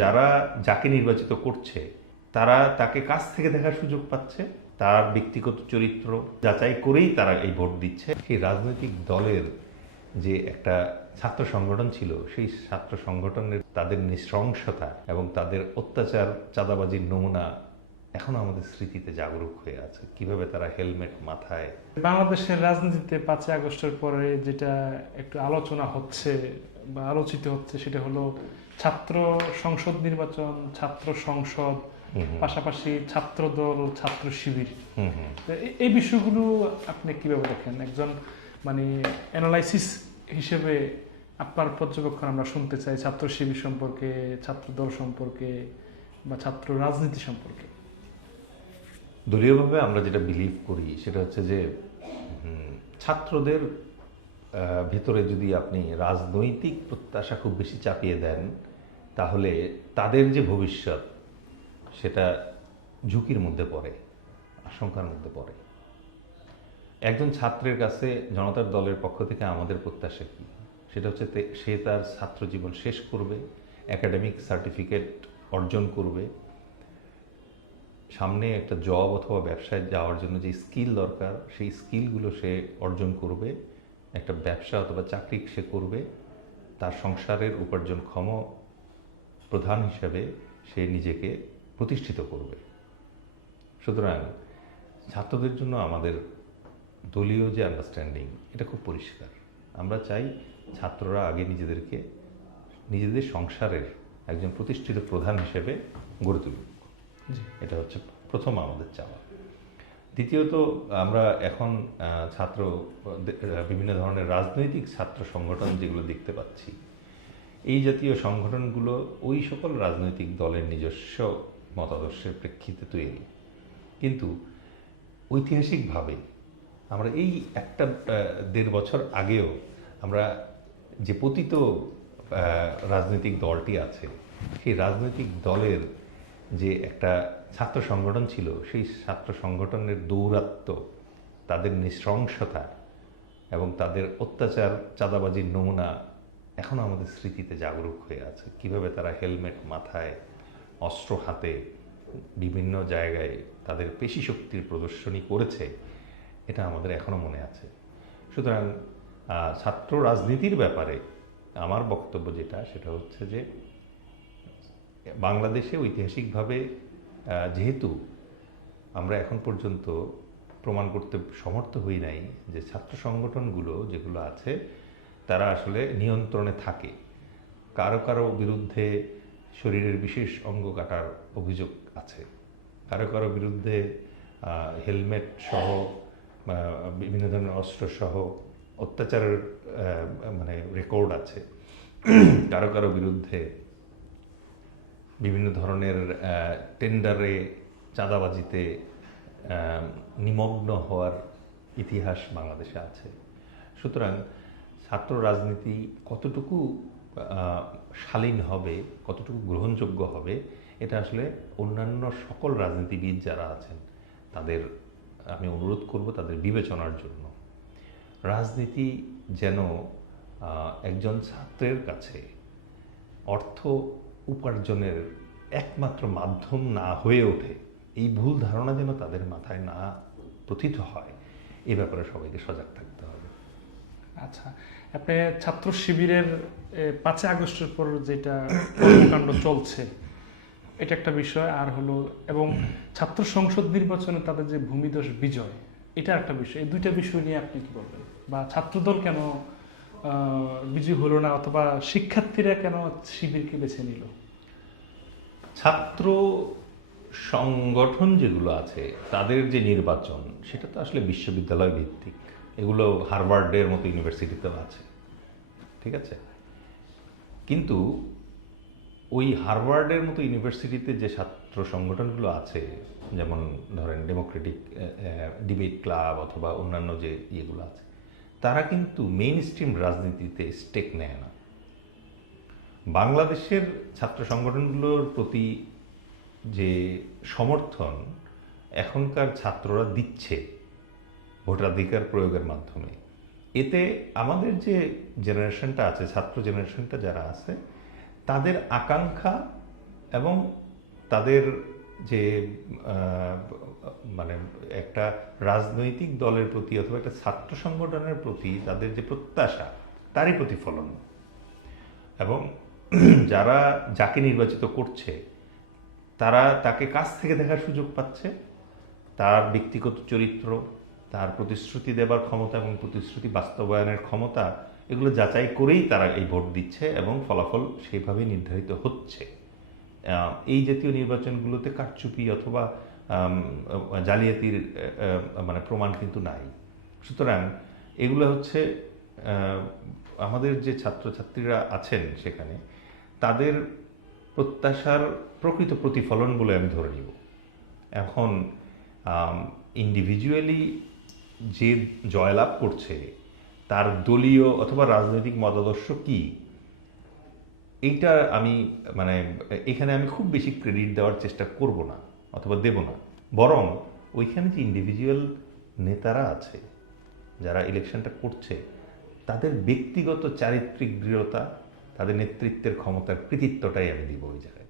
যারা যাকে নির্বাচিত করছে তারা তাকে কাছ থেকে দেখার সুযোগ পাচ্ছে, তার ব্যক্তিগত চরিত্র যাচাই করেই তারা এই ভোট দিচ্ছে। সেই রাজনৈতিক দলের যে একটা ছাত্র সংগঠন ছিল, সেই ছাত্র সংগঠনের তাদের নৃশংসতা এবং তাদের অত্যাচার, চাঁদাবাজির নমুনা এখনো আমাদের স্মৃতিতে জাগরুক হয়ে আছে। কিভাবে তারা হেলমেট মাথায়। বাংলাদেশের রাজনীতিতে 5ই আগস্টের পরে যেটা একটু আলোচনা হচ্ছে বা আলোচিত হচ্ছে সেটা হলো ছাত্র সংসদ নির্বাচন, ছাত্র সংসদ, পাশাপাশি ছাত্র দল, ছাত্র শিবির। এই বিষয়গুলো আপনি কিভাবে দেখেন? একজন মানে অ্যানালাইসিস হিসেবে আপনার পর্যবেক্ষণ আমরা শুনতে চাই ছাত্র শিবির সম্পর্কে, ছাত্র দল সম্পর্কে বা ছাত্র রাজনীতি সম্পর্কে। দলীয়ভাবে আমরা যেটা বিলিভ করি সেটা হচ্ছে যে ছাত্রদের ভেতরে যদি আপনি রাজনৈতিক প্রত্যাশা খুব বেশি চাপিয়ে দেন, তাহলে তাদের যে ভবিষ্যৎ সেটা ঝুঁকির মধ্যে পড়ে, আশঙ্কার মধ্যে পড়ে। একজন ছাত্রের কাছে জনতার দলের পক্ষ থেকে আমাদের প্রত্যাশা কী? সেটা হচ্ছে সে তার ছাত্র জীবন শেষ করবে, একাডেমিক সার্টিফিকেট অর্জন করবে, সামনে একটা জব অথবা ব্যবসায় যাওয়ার জন্য যে স্কিল দরকার সেই স্কিলগুলো সে অর্জন করবে, একটা ব্যবসা অথবা চাকরি সে করবে, তার সংসারের উপার্জনক্ষম প্রধান হিসাবে সে নিজেকে প্রতিষ্ঠিত করবে। সুতরাং ছাত্রদের জন্য আমাদের দলীয় যে আন্ডারস্ট্যান্ডিং এটা খুব পরিষ্কার। আমরা চাই ছাত্ররা আগে নিজেদের সংসারের একজন প্রতিষ্ঠিত প্রধান হিসেবে গড়ে তুলুক। এটা হচ্ছে প্রথম আমাদের চাওয়া। দ্বিতীয়ত, আমরা এখন বিভিন্ন ধরনের রাজনৈতিক ছাত্র সংগঠন যেগুলো দেখতে পাচ্ছি, এই জাতীয় সংগঠনগুলো ওই সকল রাজনৈতিক দলের নিজস্ব মতাদর্শের প্রেক্ষিতে তৈরি। কিন্তু ঐতিহাসিকভাবে আমরা এই 1-1.5 বছর আগেও আমরা যে পতিত রাজনৈতিক দলটি আছে, সেই রাজনৈতিক দলের যে একটা ছাত্র সংগঠন ছিল, সেই ছাত্র সংগঠনের দৌরাত্ম্য, তাদের নৃশংসতা এবং তাদের অত্যাচার, চাঁদাবাজির নমুনা এখনও আমাদের স্মৃতিতে জাগরুক হয়ে আছে। কিভাবে তারা হেলমেট মাথায়, অস্ত্র হাতে বিভিন্ন জায়গায় তাদের পেশি শক্তির প্রদর্শনী করেছে, এটা আমাদের এখনও মনে আছে। সুতরাং ছাত্র রাজনীতির ব্যাপারে আমার বক্তব্য সেটা হচ্ছে যে বাংলাদেশে ঐতিহাসিকভাবে যেহেতু আমরা এখন পর্যন্ত প্রমাণ করতে সমর্থ হই নাই যে ছাত্র সংগঠনগুলো যেগুলো আছে তারা আসলে নিয়ন্ত্রণে থাকে। কারো কারো বিরুদ্ধে শরীরের বিশেষ অঙ্গ কাটার অভিযোগ আছে, কারো কারো বিরুদ্ধে হেলমেট সহ বিভিন্ন ধরনের অস্ত্র সহ অত্যাচারের রেকর্ড আছে, কারো কারো বিরুদ্ধে বিভিন্ন ধরনের টেন্ডারে, চাঁদাবাজিতে নিমগ্ন হওয়ার ইতিহাস বাংলাদেশে আছে। সুতরাং ছাত্র রাজনীতি কতটুকু শালীন হবে, কতটুকু গ্রহণযোগ্য হবে, এটা আসলে অন্যান্য সকল রাজনীতিবিদ যারা আছেন তাদের আমি অনুরোধ করব তাদের বিবেচনার জন্য। রাজনীতি যেন একজন ছাত্রের কাছে অর্থ উপার্জনের একমাত্র মাধ্যম না হয়ে ওঠে, এই ভুল ধারণা যেন তাদের মাথায় না প্রথিত হয়, এই ব্যাপারে সবাইকে সজাগ থাকতে হবে। আচ্ছা, আপনি ছাত্র শিবিরের 5ই আগস্টের পর যেটা কর্মকাণ্ড চলছে এটা একটা বিষয়, আর হলো এবং ছাত্র সংসদ নির্বাচনে তাদের যে ভূমিদস্য বিজয়, এটা একটা বিষয়। এই দুইটা বিষয় নিয়ে আপনি কি বলবেন? বা ছাত্রদল কেন বিজয়ী হলো না, অথবা শিক্ষার্থীরা কেন শিবিরকে বেছে নিল? ছাত্র সংগঠন যেগুলো আছে তাদের যে নির্বাচন সেটা তো আসলে বিশ্ববিদ্যালয় ভিত্তিক, এগুলো হার্ভার্ডের মতো ইউনিভার্সিটিতেও আছে, ঠিক আছে? কিন্তু ওই হার্ভার্ডের মতো ইউনিভার্সিটিতে যে ছাত্র সংগঠনগুলো আছে, যেমন ধরেন ডেমোক্রেটিক ডিবেট ক্লাব অথবা অন্যান্য যে ইয়েগুলো আছে, তারা কিন্তু মেইন স্ট্রিম রাজনীতিতে স্টেক নেয় না। বাংলাদেশের ছাত্র সংগঠনগুলোর প্রতি যে সমর্থন এখনকার ছাত্ররা দিচ্ছে ভোটাধিকার প্রয়োগের মাধ্যমে, এতে আমাদের যে জেনারেশনটা আছে, ছাত্র জেনারেশনটা যারা আছে, তাদের আকাঙ্ক্ষা এবং তাদের যে আহ, মানে একটা রাজনৈতিক দলের প্রতি অথবা একটা ছাত্র সংগঠনের প্রতি তাদের যে প্রত্যাশা তারই প্রতিফলন। এবং যারা যাকে নির্বাচিত করছে তারা তাকে কাছ থেকে দেখার সুযোগ পাচ্ছে, তার ব্যক্তিগত চরিত্র, তার প্রতিশ্রুতি দেবার ক্ষমতা এবং প্রতিশ্রুতি বাস্তবায়নের ক্ষমতা, এগুলো যাচাই করেই তারা এই ভোট দিচ্ছে এবং ফলাফল সেইভাবেই নির্ধারিত হচ্ছে। এই জাতীয় নির্বাচনগুলোতে কারচুপি অথবা জালিয়াতির মানে প্রমাণ কিন্তু নাই। সুতরাং এগুলো হচ্ছে আমাদের যে ছাত্রছাত্রীরা আছেন সেখানে তাদের প্রত্যাশার প্রকৃত প্রতিফলন বলে আমি ধরে নিব। এখন ইন্ডিভিজুয়ালি যে জয়লাভ করছে তার দলীয় অথবা রাজনৈতিক মতাদর্শ কি, এইটা আমি মানে এখানে আমি খুব বেশি ক্রেডিট দেওয়ার চেষ্টা করব না অথবা দেব না, বরং ওইখানে যে ইন্ডিভিজুয়াল নেতারা আছে যারা ইলেকশনটা করছে তাদের ব্যক্তিগত চারিত্রিক দৃঢ়তা, তাদের নেতৃত্বের ক্ষমতার কৃতিত্বটাই আমি দিব ওই জায়গায়।